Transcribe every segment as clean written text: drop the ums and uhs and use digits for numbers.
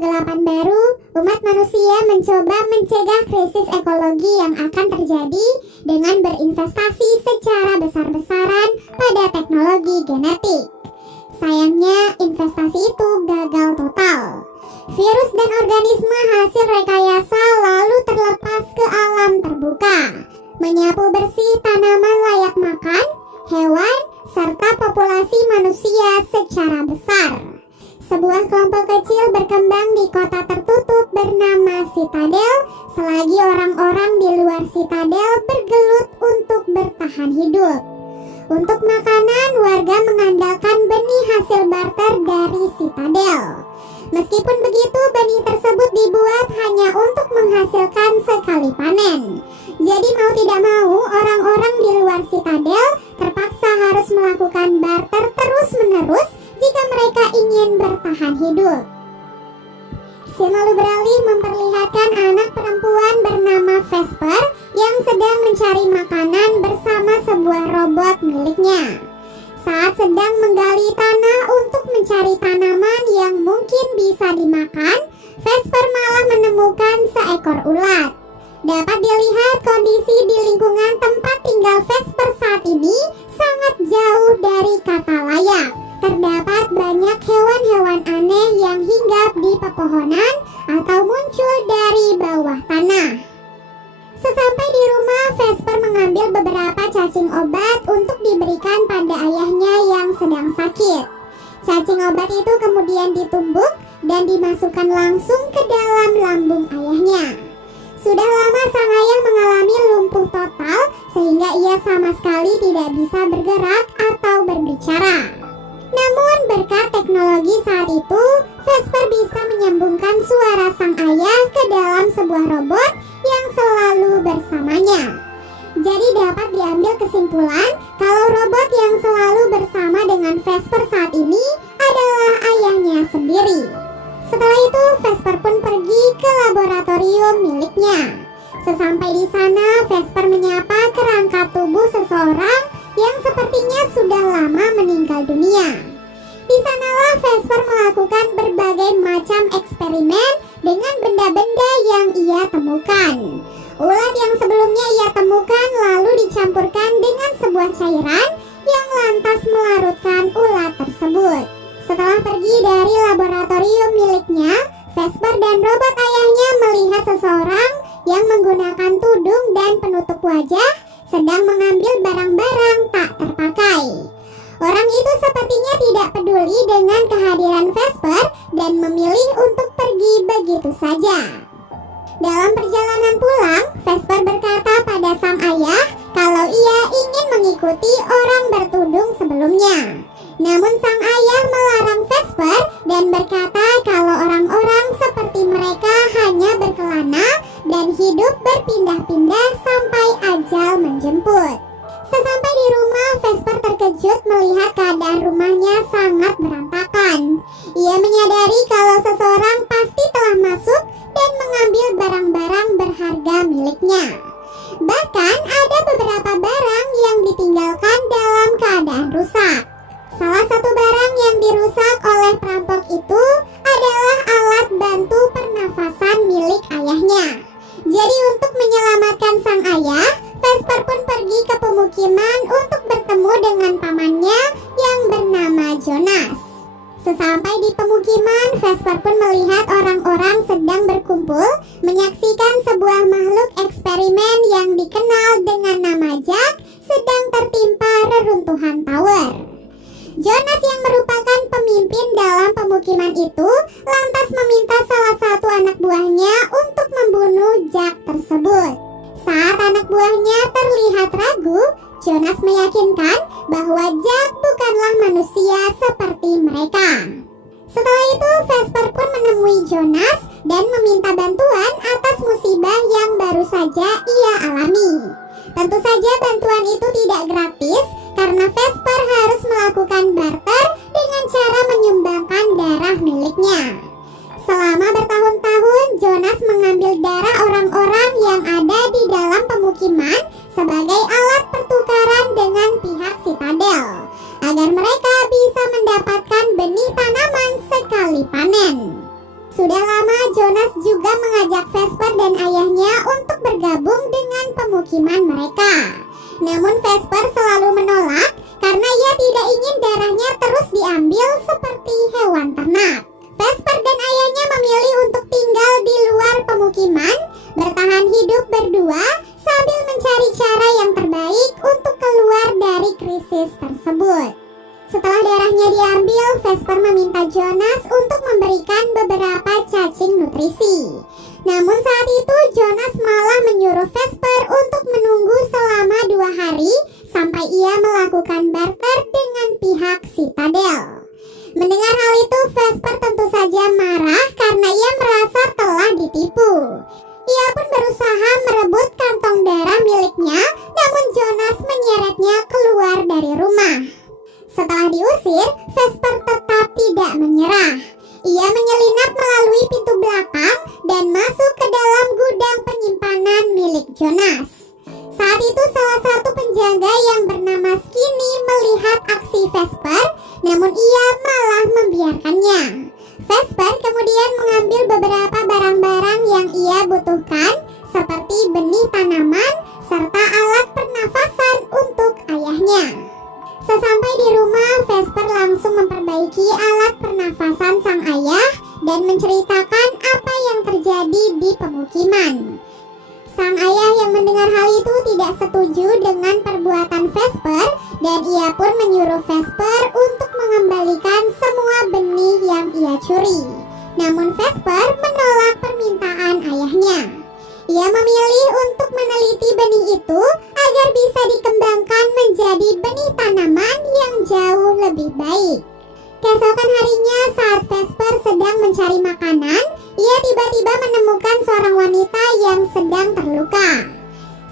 kegelapan baru, umat manusia mencoba mencegah krisis ekologi yang akan terjadi dengan berinvestasi secara besar-besaran pada teknologi genetik. Sayangnya, investasi itu gagal total. Virus dan organisme hasil rekayasa lalu terlepas ke alam terbuka, menyapu bersih tanaman layak makan, hewan, serta populasi manusia secara besar. Sebuah kelompok kecil berkembang di kota tertutup bernama Citadel, selagi orang-orang di luar Citadel bergelut untuk bertahan hidup. Untuk makanan, warga mengandalkan benih hasil barter dari Citadel. Meskipun begitu, benih tersebut dibuat hanya untuk menghasilkan sekali panen. Jadi mau tidak mau, orang-orang di luar Citadel terpaksa harus melakukan barter terus-menerus jika mereka ingin bertahan hidup. Si malu beralih memperlihatkan anak perempuan bernama Vesper yang sedang mencari makanan bersama sebuah robot miliknya. Saat sedang menggali tanah untuk mencari tanaman yang mungkin bisa dimakan, Vesper malah menemukan seekor ulat. Dapat dilihat kondisi di lingkungan tempat tinggal Vesper saat ini sangat jauh dari kata layak. Terdapat banyak hewan-hewan aneh yang hinggap di pepohonan atau muncul dari bawah tanah. Sesampai di rumah, Vesper mengambil beberapa cacing obat untuk diberikan pada ayahnya yang sedang sakit. Cacing obat itu kemudian ditumbuk dan dimasukkan langsung ke dalam lambung ayahnya. Sudah lama sang ayah mengalami lumpuh total sehingga ia sama sekali tidak bisa bergerak atau berbicara. Namun berkat teknologi saat itu, Vesper bisa menyambungkan suara sang ayah ke dalam sebuah robot yang selalu bersamanya. Jadi dapat diambil kesimpulan kalau robot yang selalu bersama dengan Vesper saat ini adalah ayahnya sendiri. Setelah itu, Vesper pun pergi ke laboratorium miliknya. Sesampai di sana, Vesper menyapa kerangka tubuh seseorang yang sepertinya sudah lama meninggal dunia. Di sanalah Vesper melakukan berbagai macam eksperimen dengan benda-benda yang ia temukan. Ulat yang sebelumnya ia temukan lalu dicampurkan dengan sebuah cairan yang lantas melarutkan ulat tersebut. Setelah pergi dari laboratorium miliknya, Vesper dan robot ayahnya melihat seseorang yang menggunakan tudung dan penutup wajah sedang mengambil barang-barang tak terpakai. Orang itu sepertinya tidak peduli dengan kehadiran Vesper dan memilih untuk pergi begitu saja. Dalam perjalanan pulang, Vesper berkata pada sang ayah kalau ia ingin mengikuti orang bertudung sebelumnya. Namun sang ayah melarang Vesper dan berkata kalau orang-orang seperti mereka hanya berkelana dan hidup berpindah-pindah sampai ajal menjemput. Sesampai di rumah, Vesper terkejut melihat keadaan rumahnya sangat berantakan. Ia menyadari kalau seseorang pasti telah masuk dan mengambil barang-barang berharga miliknya. Bahkan ada beberapa barang yang ditinggalkan dalam keadaan rusak. Salah satu barang yang dirusak oleh perampok itu adalah alat bantu pernafasan milik ayahnya. Jadi untuk menyelamatkan sang ayah, Vesper pun pergi ke pemukiman untuk bertemu dengan pamannya yang bernama Jonas. Sesampai di pemukiman, Vesper pun melihat orang-orang sedang berkumpul menyaksikan sebuah makhluk eksperimen yang dikenal dengan nama Jack sedang tertimpa reruntuhan tower. Jonas yang merupakan pemimpin dalam pemukiman itu lantas meminta salah satu anak buahnya untuk membunuh Jack tersebut. Saat anak buahnya terlihat ragu, Jonas meyakinkan bahwa Jack bukanlah manusia seperti mereka. Setelah itu, Vesper pun menemui Jonas dan meminta bantuan atas musibah yang baru saja ia alami. Tentu saja bantuan itu tidak gratis karena Vesper harus melakukan barter dengan cara menyumbangkan darah miliknya. Selama bertahun-tahun, Jonas mengambil darah orang-orang yang ada di dalam pemukiman sebagai alat pertukaran dengan pihak Citadel, agar mereka bisa mendapatkan benih tanaman sekali panen. Sudah lama Jonas juga mengajak Vesper dan ayahnya untuk bergabung dengan pemukiman mereka. Namun Vesper selalu menolak karena ia tidak ingin darahnya terus diambil seperti hewan ternak. Vesper dan ayahnya memilih untuk tinggal di luar pemukiman, bertahan hidup berdua sambil mencari cara yang terbaik untuk keluar dari krisis tersebut. Setelah darahnya diambil, Vesper meminta Jonas untuk memberikan beberapa cacing nutrisi. Namun saat itu Jonas malah menyuruh Vesper untuk menunggu selama 2 hari sampai ia melakukan barter dengan pihak Citadel. Mendengar hal itu, Vesper tentu saja marah karena ia merasa telah ditipu. Ia pun berusaha merebut kantong darah miliknya, namun Jonas menyeretnya keluar dari rumah. Setelah diusir, Vesper tetap tidak menyerah. Ia menyelinap melalui pintu belakang dan masuk ke dalam gudang penyimpanan milik Jonas. Saat itu salah satu penjaga yang bernama Skinny melihat aksi Vesper, namun ia malah membiarkannya. Vesper kemudian mengambil beberapa barang-barang yang ia butuhkan, seperti benih tanaman serta alat pernafasan untuk ayahnya. Sesampai di rumah, Vesper langsung memperbaiki alat pernafasan sang ayah dan menceritakan apa yang terjadi di pemukiman. Sang ayah yang mendengar hal itu tidak setuju dengan perbuatan Vesper dan ia pun menyuruh Vesper untuk mengembalikan semua benih yang ia curi. Namun Vesper menolak permintaan ayahnya. Ia memilih untuk meneliti benih itu agar bisa dikembangkan menjadi benih tanaman yang jauh lebih baik. Keesokan harinya saat Vesper sedang mencari makanan, ia tiba-tiba menemukan seorang wanita yang sedang terluka.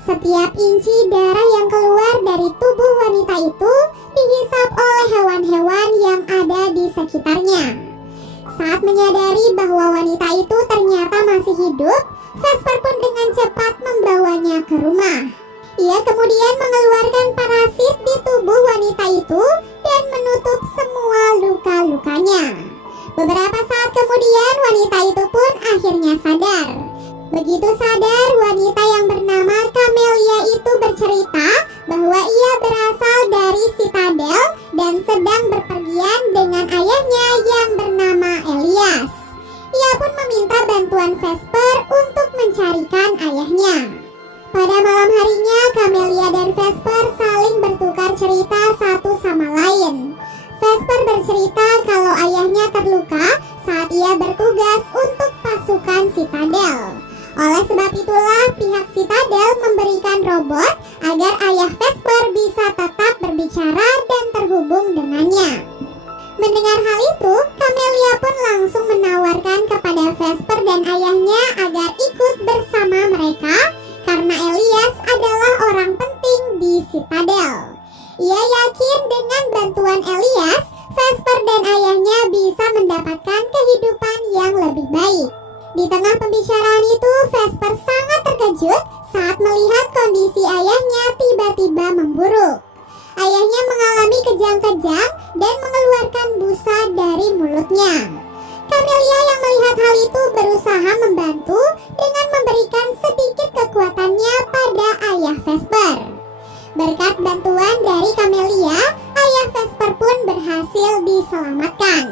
Setiap inci darah yang keluar dari tubuh wanita itu dihisap oleh hewan-hewan yang ada di sekitarnya. Saat menyadari bahwa wanita itu ternyata masih hidup, Vesper pun dengan cepat membawanya ke rumah. Ia kemudian mengeluarkan parasit di tubuh wanita itu dan menutup semua luka-lukanya. Beberapa saat kemudian wanita itu pun akhirnya sadar. Begitu sadar, wanita yang bernama Camelia itu bercerita bahwa ia berasal dari Citadel dan sedang berpergian dengan ayahnya yang bernama Elias. Ia pun meminta bantuan Vesper untuk mencarikan ayahnya. Pada malam harinya, Camelia dan Vesper saling bertukar cerita satu sama lain. Vesper bercerita kalau ayahnya terluka saat ia bertugas untuk pasukan Citadel. Oleh sebab itulah pihak Citadel memberikan robot agar ayah Vesper bisa tetap berbicara dan terhubung dengannya. Mendengar hal itu, Camelia pun langsung menawarkan kepada Vesper dan ayahnya agar ikut bersama mereka karena Elias adalah orang penting di Citadel. Ia yakin dengan bantuan Elias, Vesper dan ayahnya bisa mendapatkan kehidupan yang lebih baik. Di tengah pembicaraan itu, Vesper sangat terkejut saat melihat kondisi ayahnya tiba-tiba memburuk. Ayahnya mengalami kejang-kejang dan mengeluarkan busa dari mulutnya. Camelia yang melihat hal itu berusaha membantu dengan memberikan sedikit kekuatannya pada ayah Vesper. Berkat bantuan dari Camelia, ayah Vesper pun berhasil diselamatkan.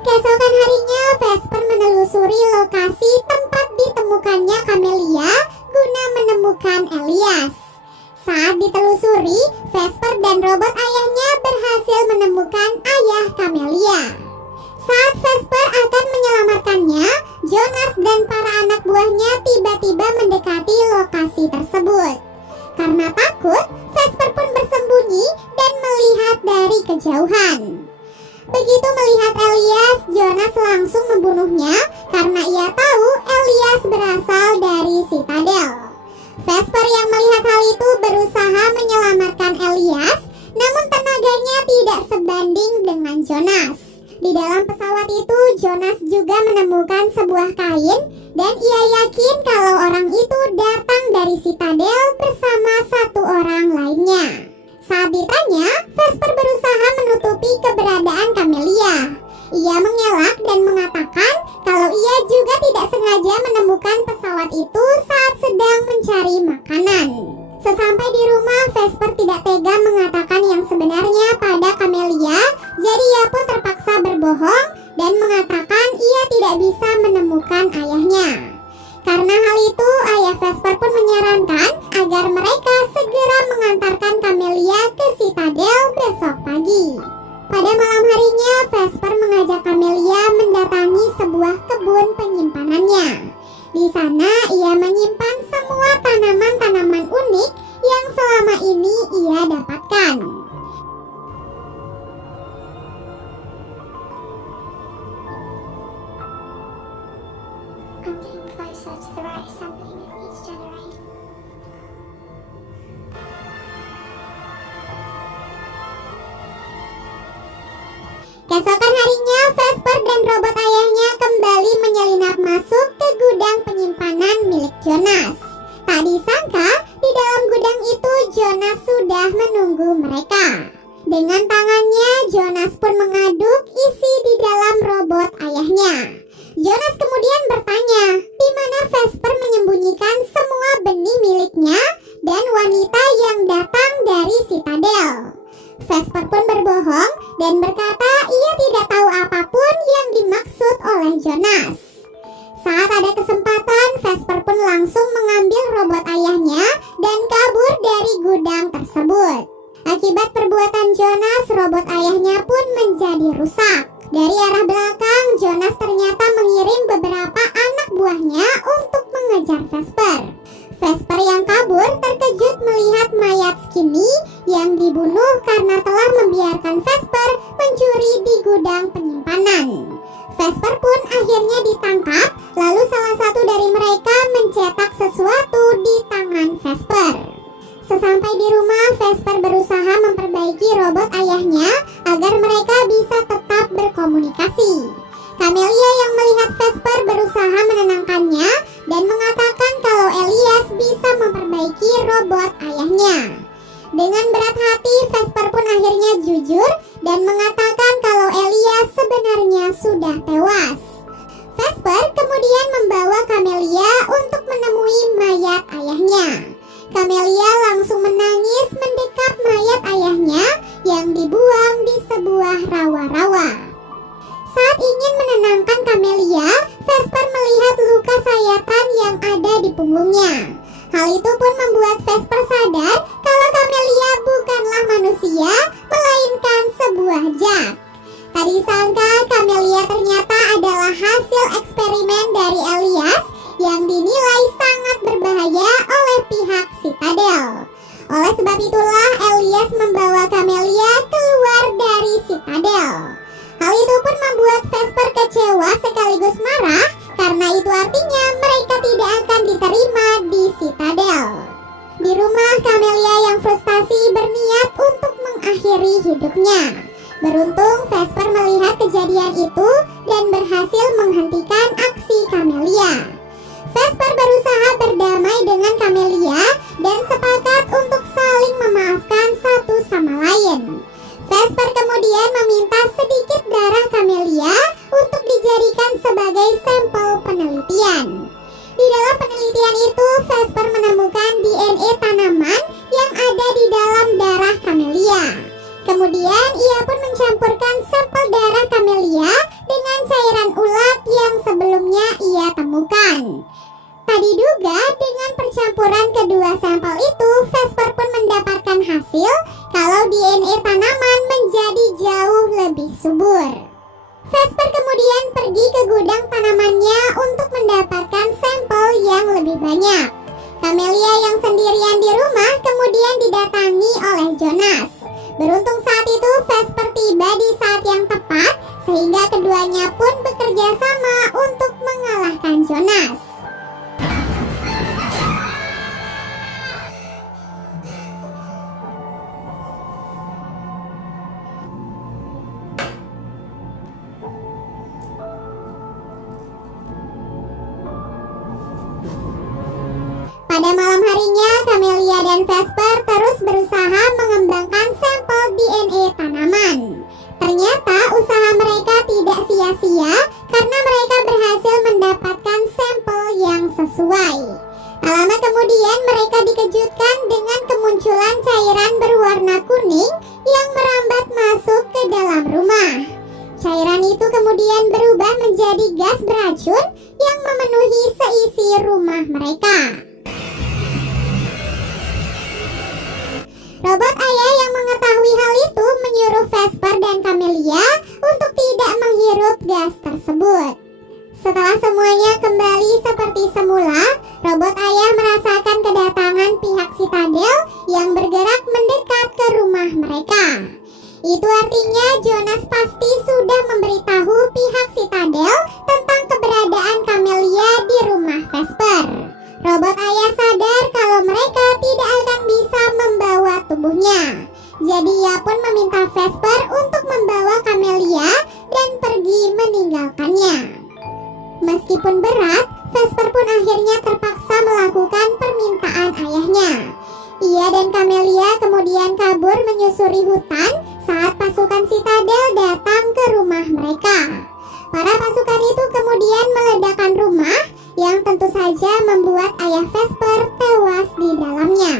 Keesokan harinya, Vesper menelusuri lokasi tempat ditemukannya Camelia guna menemukan Elias. Saat ditelusuri, Vesper dan robot ayahnya berhasil menemukan ayah Camelia. Saat Vesper akan menyelamatkannya, Jonas dan para anak buahnya tiba-tiba mendekati lokasi tersebut. Karena takut, Vesper pun bersembunyi dan melihat dari kejauhan. Begitu melihat Elias, Jonas langsung membunuhnya karena ia tahu Elias berasal dari Citadel. Vesper yang melihat hal itu berusaha menyelamatkan Elias, namun tenaganya tidak sebanding dengan Jonas. Di dalam pesawat itu, Jonas juga menemukan sebuah kain dan ia yakin kalau orang itu datang dari Citadel bersama satu orang lainnya. Saat ditanya, Vesper berusaha menutupi keberadaan Camelia. Ia mengelak dan mengatakan pun terpaksa berbohong dan mengatakan ia tidak bisa menemukan ayahnya. Karena hal itu, ayah Vesper pun menyarankan agar mereka segera mengantarkan Camelia ke Citadel besok pagi. Pada malam harinya, Vesper mengajak Camelia mendatangi sebuah kebun penyimpanannya. Di sana, ia menyimpan semua tanaman-tanaman unik yang selama ini ia dapatkan. Keesokan harinya, Vesper dan robot ayahnya kembali menyelinap masuk ke gudang penyimpanan milik Jonas. Tak disangka, di dalam gudang itu Jonas sudah menunggu mereka. Dengan tangannya, Jonas pun mengaduk isi di dalam robot ayahnya. Jonas kemudian bertanya, di mana Vesper menyembunyikan semua benih miliknya dan wanita yang datang dari Citadel. Vesper pun berbohong dan berkata ia tidak tahu apapun yang dimaksud oleh Jonas. Saat ada kesempatan, Vesper pun langsung mengambil robot ayahnya dan kabur dari gudang tersebut. Akibat perbuatan Jonas, robot ayahnya pun menjadi rusak. Dari arah belakang, Jonas ternyata mengirim beberapa anak buahnya untuk mengejar Vesper. Vesper yang kabur terkejut melihat mayat Skinny yang dibunuh karena telah membiarkan Vesper mencuri di gudang penyimpanan. Vesper pun akhirnya ditangkap, lalu salah satu dari mereka mencetak sesuatu di tangan Vesper. Sesampai di rumah, Vesper berusaha memperbaiki robot ayahnya agar mereka bisa tetap berkomunikasi. Camelia yang melihat Vesper berusaha menenangkannya dan mengatakan kalau Elias bisa memperbaiki robot ayahnya. Dengan berat hati, Vesper pun akhirnya jujur dan mengatakan kalau Elias sebenarnya sudah tewas. Vesper kemudian membawa Camelia untuk menemui mayat ayahnya. Camelia langsung menangis mendekap mayat ayahnya yang dibuang di sebuah rawa-rawa. Saat ingin menenangkan Camelia, Vesper melihat luka sayatan yang ada di punggungnya. Hal itu pun membuat Vesper sadar kalau Camelia bukanlah manusia, melainkan sebuah zat. Tak disangka, Camelia ternyata adalah hasil eksperimen dari Elias yang dinilai sangat berbahaya oleh pihak Citadel. Oleh sebab itulah Elias membawa Camelia keluar dari Citadel. Hal itu pun membuat Vesper kecewa sekaligus marah karena itu artinya mereka tidak akan diterima di Citadel. Di rumah, Camelia yang frustasi berniat untuk mengakhiri hidupnya. Beruntung Vesper melihat kejadian itu dan berhasil menghentikan aksi Camelia. Vesper berusaha berdamai dengan Camelia dan sepakat untuk saling memaafkan satu sama lain. Vesper kemudian meminta sedikit darah Camelia untuk dijadikan sebagai sampel penelitian. Di dalam penelitian itu, Vesper menemukan DNA tanaman yang ada di dalam darah Camelia. Kemudian ia pun mencampurkan sampel darah Camelia dengan cairan ulat yang sebelumnya ia temukan. Tak diduga, dengan percampuran kedua sampel itu, Vesper pun mendapatkan hasil kalau DNA tanaman menjadi jauh lebih subur. Vesper kemudian pergi ke gudang tanamannya untuk mendapatkan sampel yang lebih banyak. Camelia yang sendirian di rumah kemudian didatangi oleh Jonas. Beruntung saat itu Vesper tiba di saat yang tepat, sehingga keduanya pun bekerja sama untuk mengalahkan Jonas. Pada malam harinya, Camelia dan Vesper terus berusaha mengembangkan sampel DNA tanaman. Ternyata usaha mereka tidak sia-sia karena mereka berhasil mendapatkan sampel yang sesuai. Tak lama kemudian mereka dikejutkan dengan kemunculan cairan berwarna kuning yang merambat masuk ke dalam rumah. Cairan itu kemudian berubah menjadi gas beracun yang memenuhi seisi rumah mereka. Robot ayah yang mengetahui hal itu menyuruh Vesper dan Camelia untuk tidak menghirup gas tersebut. Setelah semuanya kembali seperti semula, robot ayah merasakan kedatangan pihak Citadel yang bergerak mendekat ke rumah mereka. Itu artinya Jonas pasti sudah memberitahu pihak Citadel tentang keberadaan Camelia di rumah Vesper. Robot ayah sadar kalau mereka tidak akan bisa membawa tubuhnya. Jadi ia pun meminta Vesper untuk membawa Camelia dan pergi meninggalkannya. Meskipun berat, Vesper pun akhirnya terpaksa melakukan permintaan ayahnya. Ia dan Camelia kemudian kabur menyusuri hutan saat pasukan Citadel datang ke rumah mereka. Para pasukan itu kemudian meledakkan rumah yang tentu saja membuat ayah Vesper tewas di dalamnya.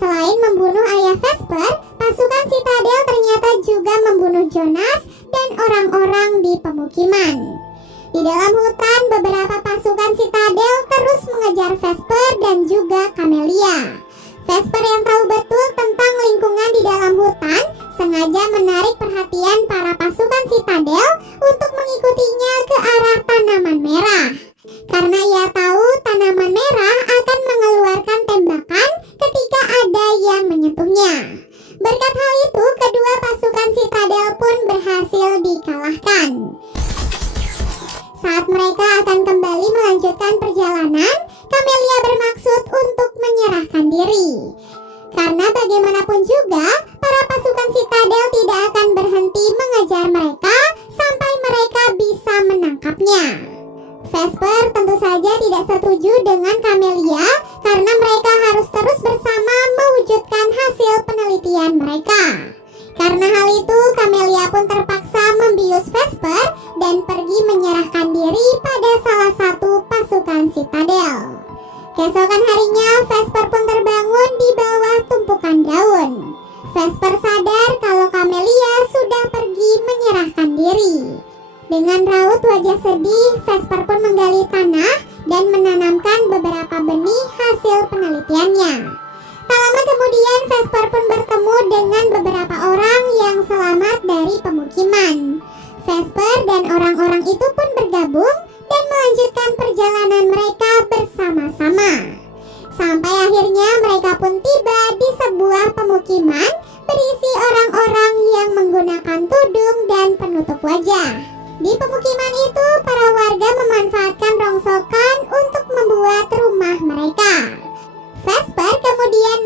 Selain membunuh ayah Vesper, pasukan Citadel ternyata juga membunuh Jonas dan orang-orang di pemukiman. Di dalam hutan, beberapa pasukan Citadel terus mengejar Vesper dan juga Camelia. Vesper yang tahu betul tentang lingkungan di dalam hutan sengaja menarik perhatian para pasukan Citadel untuk mengikutinya ke arah tanaman merah. Karena ia tahu tanaman merah akan mengeluarkan tembakan ketika ada yang menyentuhnya. Berkat hal itu, kedua pasukan Citadel pun berhasil dikalahkan. Saat mereka akan kembali melanjutkan perjalanan, Camelia bermaksud untuk menyerahkan diri. Karena bagaimanapun juga, para pasukan Citadel tidak akan berhenti mengejar mereka sampai mereka bisa menangkapnya. Vesper tentu saja tidak setuju dengan Camelia karena mereka harus terus bersama mewujudkan hasil penelitian mereka. Karena hal itu, Camelia pun terpaksa membius Vesper dan pergi menyerahkan diri pada salah satu pasukan Citadel. Keesokan harinya, Vesper pun terbangun di bawah tumpukan daun. Vesper sadar kalau Camelia sudah pergi menyerahkan diri. Dengan raut wajah sedih, Vesper pun menggali tanah dan menanamkan beberapa benih hasil penelitiannya. Tak lama kemudian, Vesper pun bertemu dengan beberapa orang yang selamat dari pemukiman. Vesper dan orang-orang itu pun bergabung dan melanjutkan perjalanan mereka bersama-sama. Sampai akhirnya mereka pun tiba di sebuah pemukiman berisi orang-orang yang menggunakan tudung dan penutup wajah. Di pemukiman itu, para warga memanfaatkan rongsokan untuk membuat rumah mereka. Vesper kemudian